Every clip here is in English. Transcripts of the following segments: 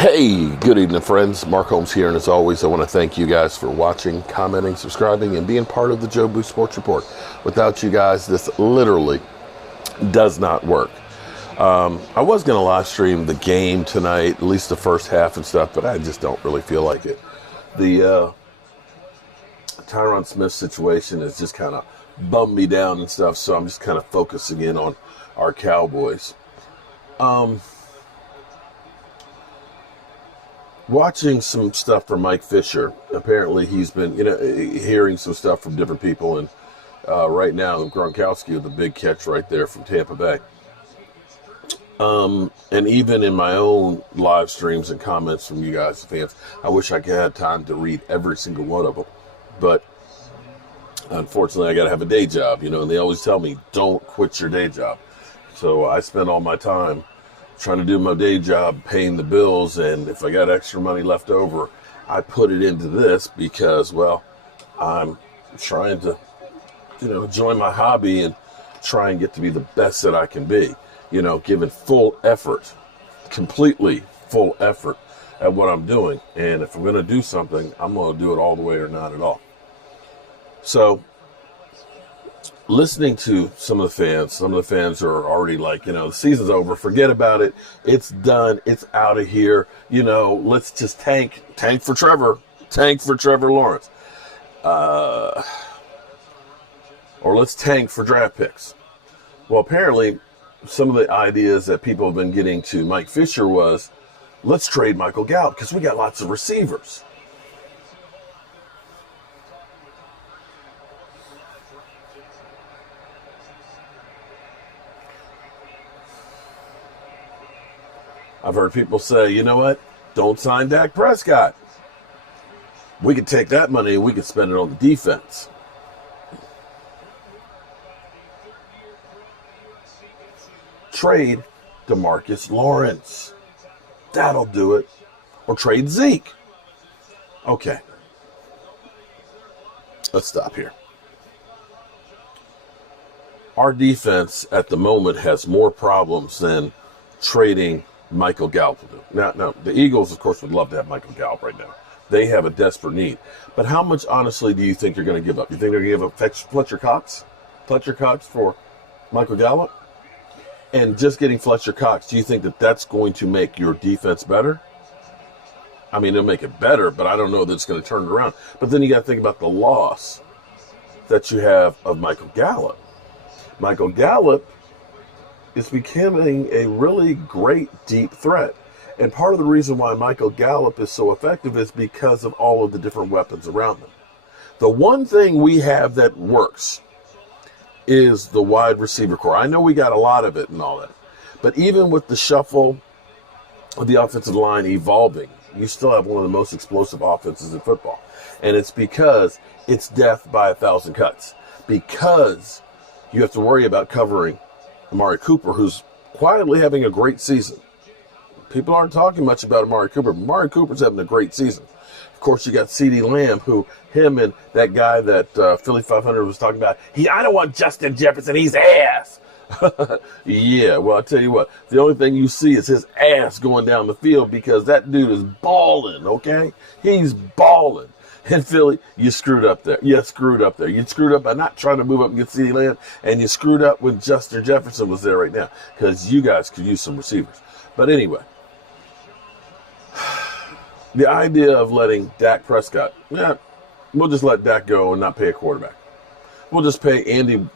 Hey, good evening, friends. Mark Holmes here, and as always, I want to thank you guys for watching, commenting, subscribing, and being part of the Joe Boo Sports Report. Without you guys, this literally does not work. I was going to live stream the game tonight, at least the first half and stuff, but I just don't really feel like it. The Tyron Smith situation has just kind of bummed me down and stuff, so I'm just kind of focusing in on our Cowboys. Watching some stuff from Mike Fisher. Apparently he's been, hearing some stuff from different people. And right now, Gronkowski with the big catch right there from Tampa Bay. And even in my own live streams and comments from you guys, fans, I wish I could have time to read every single one of them. But unfortunately, I got to have a day job, and they always tell me, don't quit your day job. So I spend all my time trying to do my day job, paying the bills, and if I got extra money left over, I put it into this because, well, I'm trying to, enjoy my hobby and try and get to be the best that I can be, giving full effort, completely full effort at what I'm doing. And if I'm going to do something, I'm going to do it all the way or not at all. So listening to some of the fans are already like, the season's over, forget about it, it's done, it's out of here, let's just tank for Trevor Lawrence, or let's tank for draft picks. Well, apparently some of the ideas that people have been getting to Mike Fisher was, let's trade Michael Gallup because we got lots of receivers. I've heard people say, you know what? Don't sign Dak Prescott. We could take that money and we could spend it on the defense. Trade DeMarcus Lawrence. That'll do it. Or trade Zeke. Okay. Let's stop here. Our defense at the moment has more problems than trading Michael Gallup will do. Now, the Eagles, of course, would love to have Michael Gallup right now. They have a desperate need. But how much, honestly, do you think they're going to give up? You think they're going to give up Fletcher Cox? Fletcher Cox for Michael Gallup? And just getting Fletcher Cox, do you think that that's going to make your defense better? I mean, it'll make it better, but I don't know that it's going to turn it around. But then you got to think about the loss that you have of Michael Gallup. Michael Gallup is becoming a really great deep threat. And part of the reason why Michael Gallup is so effective is because of all of the different weapons around him. The one thing we have that works is the wide receiver core. I know we got a lot of it and all that. But even with the shuffle of the offensive line evolving, you still have one of the most explosive offenses in football. And it's because it's death by 1,000 cuts. Because you have to worry about covering Amari Cooper, who's quietly having a great season. People aren't talking much about Amari Cooper, but Amari Cooper's having a great season. Of course, you got CeeDee Lamb, who him and that guy that Philly 500 was talking about, I don't want Justin Jefferson, he's ass. Yeah, well, I'll tell you what, the only thing you see is his ass going down the field because that dude is balling, okay? He's balling. In Philly, you screwed up there. You screwed up by not trying to move up and get CeeDee Lamb, and you screwed up when Justin Jefferson was there right now because you guys could use some receivers. But anyway, the idea of letting Dak Prescott, we'll just let Dak go and not pay a quarterback. We'll just pay Andy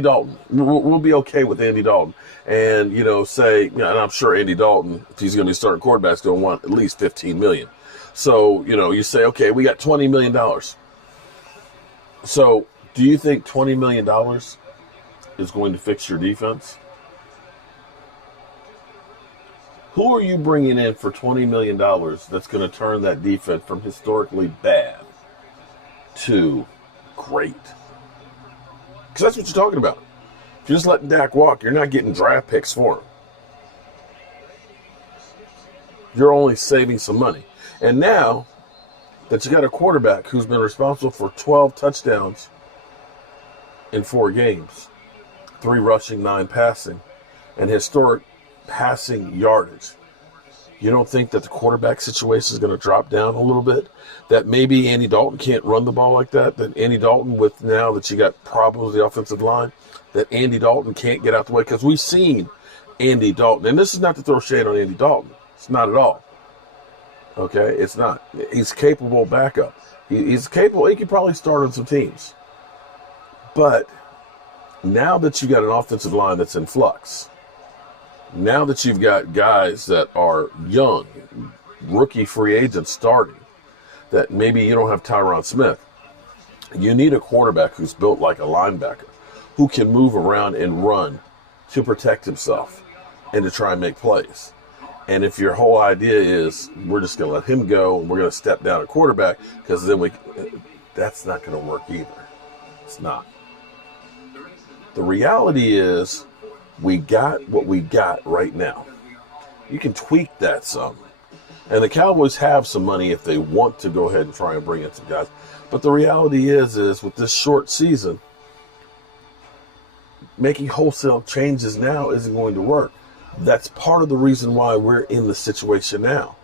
Dalton. We'll be okay with Andy Dalton. And, and I'm sure Andy Dalton, if he's going to be starting quarterback, is going to want at least $15 million. So, you say, okay, we got $20 million. So, do you think $20 million is going to fix your defense? Who are you bringing in for $20 million that's going to turn that defense from historically bad to great? Because that's what you're talking about. If you're just letting Dak walk, you're not getting draft picks for him. You're only saving some money. And now that you got a quarterback who's been responsible for 12 touchdowns in 4 games, 3 rushing, 9 passing, and historic passing yardage, You don't think that the quarterback situation is going to drop down a little bit? That maybe Andy Dalton can't run the ball like that? That Andy Dalton, with now that you got problems with the offensive line, that Andy Dalton can't get out the way? Because we've seen Andy Dalton, and this is not to throw shade on Andy Dalton. It's not at all. Okay, it's not. He's capable backup. He's capable. He could probably start on some teams. But now that you got an offensive line that's in flux, now that you've got guys that are young, rookie free agents starting, that maybe you don't have Tyron Smith, you need a quarterback who's built like a linebacker, who can move around and run to protect himself and to try and make plays. And if your whole idea is we're just going to let him go and we're going to step down a quarterback because then that's not going to work either. It's not. The reality is we got what we got right now. You can tweak that some. And the Cowboys have some money if they want to go ahead and try and bring in some guys. But the reality is with this short season, making wholesale changes now isn't going to work. That's part of the reason why we're in the situation now.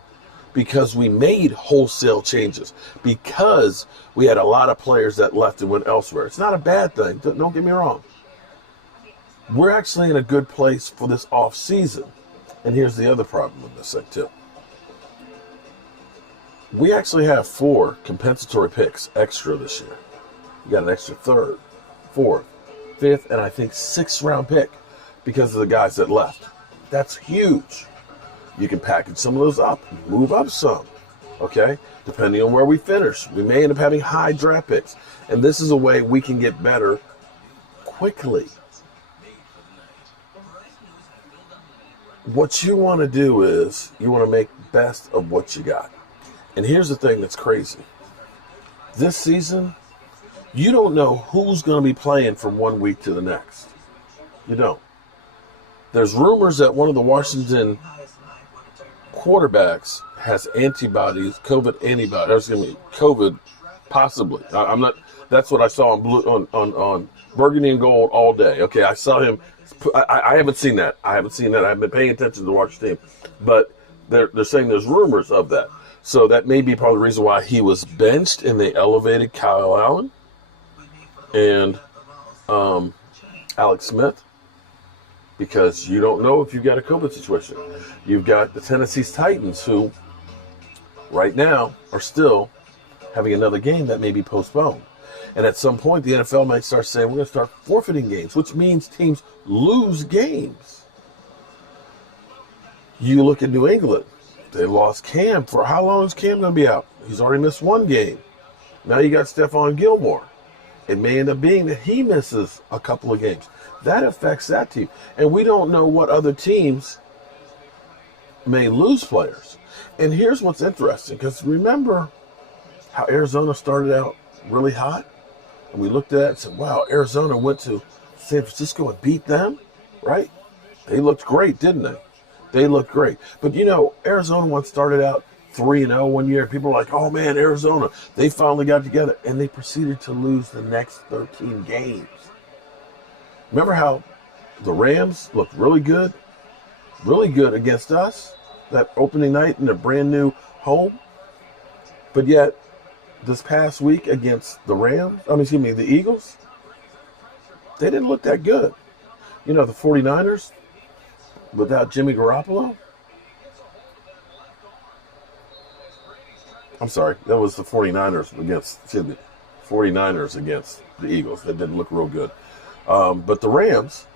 Because we made wholesale changes. Because we had a lot of players that left and went elsewhere. It's not a bad thing. Don't get me wrong. We're actually in a good place for this off season. And here's the other problem with this thing too. We actually have 4 compensatory picks extra this year. We got an extra 3rd, 4th, 5th, and I think 6th round pick because of the guys that left. That's huge. You can package some of those up, move up some, okay? Depending on where we finish. We may end up having high draft picks. And this is a way we can get better quickly. What you want to do is you want to make best of what you got. And here's the thing that's crazy. This season, you don't know who's going to be playing from one week to the next. You don't. There's rumors that one of the Washington quarterbacks has antibodies, COVID possibly. I'm not. That's what I saw on Burgundy and Gold all day. Okay, I saw him. I haven't seen that. I haven't been paying attention to watch the team, but they're saying there's rumors of that. So that may be part of the reason why he was benched and they elevated Kyle Allen and Alex Smith, because you don't know if you've got a COVID situation. You've got the Tennessee Titans, who right now are still having another game that may be postponed. And at some point, the NFL might start saying, we're going to start forfeiting games, which means teams lose games. You look at New England. They lost Cam. For how long is Cam going to be out? He's already missed 1 game. Now you got Stephon Gilmore. It may end up being that he misses a couple of games. That affects that team. And we don't know what other teams may lose players. And here's what's interesting, because remember how Arizona started out really hot? And we looked at it and said, wow, Arizona went to San Francisco and beat them, right? They looked great, didn't they? They looked great. But, Arizona once started out 3-0 one year. People are like, oh, man, Arizona, they finally got together. And they proceeded to lose the next 13 games. Remember how the Rams looked really good against us that opening night in their brand new home? But yet, this past week against the Eagles, they didn't look that good. The 49ers, without Jimmy Garoppolo? I'm sorry, that was the 49ers against the Eagles. That didn't look real good. But the Rams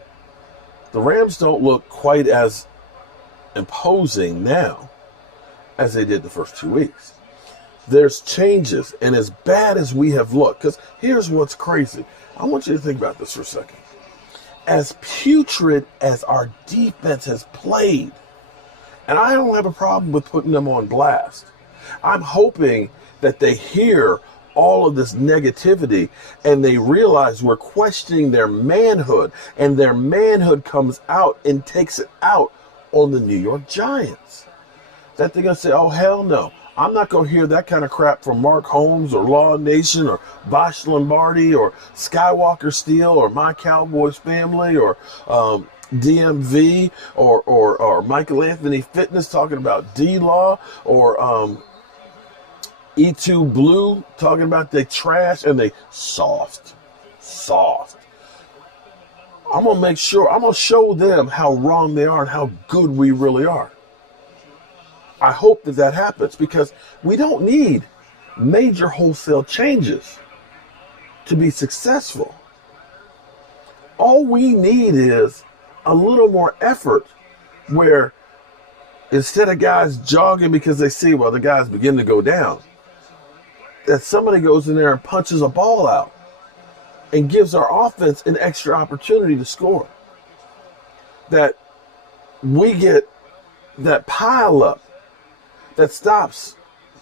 don't look quite as imposing now as they did the first 2 weeks. There's changes, and as bad as we have looked, because here's what's crazy. I want you to think about this for a second. As putrid as our defense has played, and I don't have a problem with putting them on blast, I'm hoping that they hear all of this negativity and they realize we're questioning their manhood, and their manhood comes out and takes it out on the New York Giants. That they're going to say, oh, hell no. I'm not going to hear that kind of crap from Mark Holmes or Law Nation or Bosch Lombardi or Skywalker Steel or My Cowboys Family or DMV or Michael Anthony Fitness talking about D-Law or E2 Blue talking about they trash and they soft. I'm going to show them how wrong they are and how good we really are. I hope that happens because we don't need major wholesale changes to be successful. All we need is a little more effort where instead of guys jogging because they see, well, the guys begin to go down, that somebody goes in there and punches a ball out and gives our offense an extra opportunity to score. That we get that pile up that stops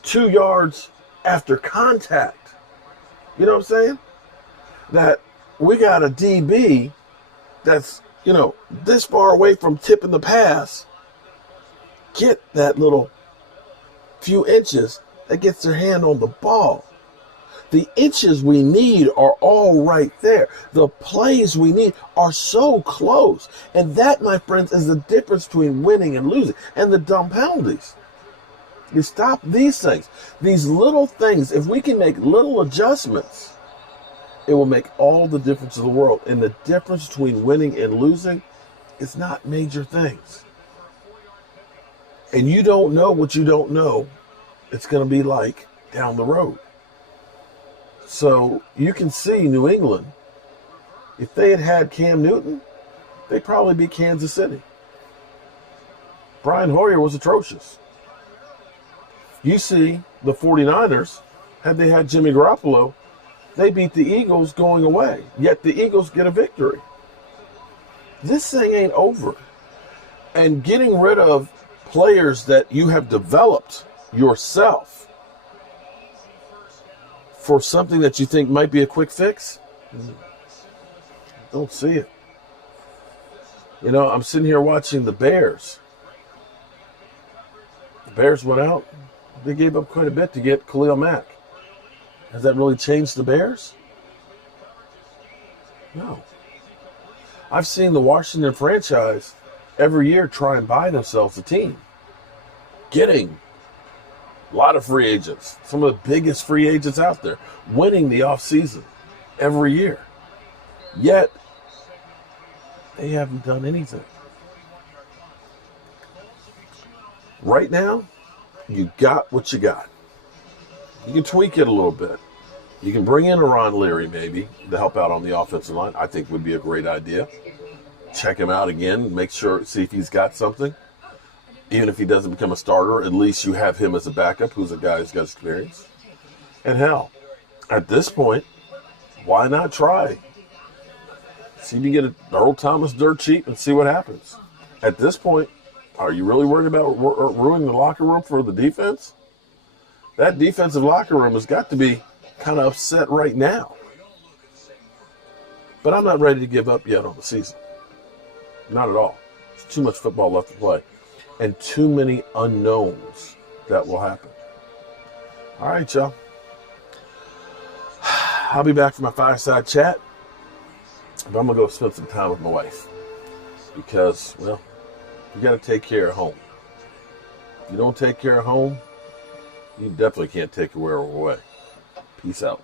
2 yards after contact. You know what I'm saying? That we got a DB that's, this far away from tipping the pass, get that little few inches that gets their hand on the ball. The inches we need are all right there. The plays we need are so close. And that, my friends, is the difference between winning and losing. And the dumb penalties. You stop these things. These little things, if we can make little adjustments, it will make all the difference in the world. And the difference between winning and losing is not major things. And you don't know what you don't know it's going to be like down the road. So you can see New England, if they had Cam Newton, they'd probably beat Kansas City. Brian Hoyer was atrocious. You see the 49ers, had they had Jimmy Garoppolo, they beat the Eagles going away, yet the Eagles get a victory. This thing ain't over. And getting rid of players that you have developed yourself for something that you think might be a quick fix, don't see it. I'm sitting here watching the Bears. The Bears went out. They gave up quite a bit to get Khalil Mack. Has that really changed the Bears? No. I've seen the Washington franchise every year try and buy themselves a team. Getting a lot of free agents, some of the biggest free agents out there, winning the offseason every year. Yet, they haven't done anything. Right now, you got what you got. You can tweak it a little bit. You can bring in a Ron Leary maybe to help out on the offensive line. I think would be a great idea. Check him out again, see if he's got something. Even if he doesn't become a starter, at least you have him as a backup who's a guy who's got experience. And hell, at this point, why not try? See if you can get Earl Thomas dirt cheap and see what happens. At this point, are you really worried about ruining the locker room for the defense? That defensive locker room has got to be kind of upset right now. But I'm not ready to give up yet on the season. Not at all. There's too much football left to play. And too many unknowns that will happen. All right, y'all. I'll be back for my fireside chat. But I'm going to go spend some time with my wife. Because, well, you got to take care of home. If you don't take care of home, you definitely can't take your world away. Peace out.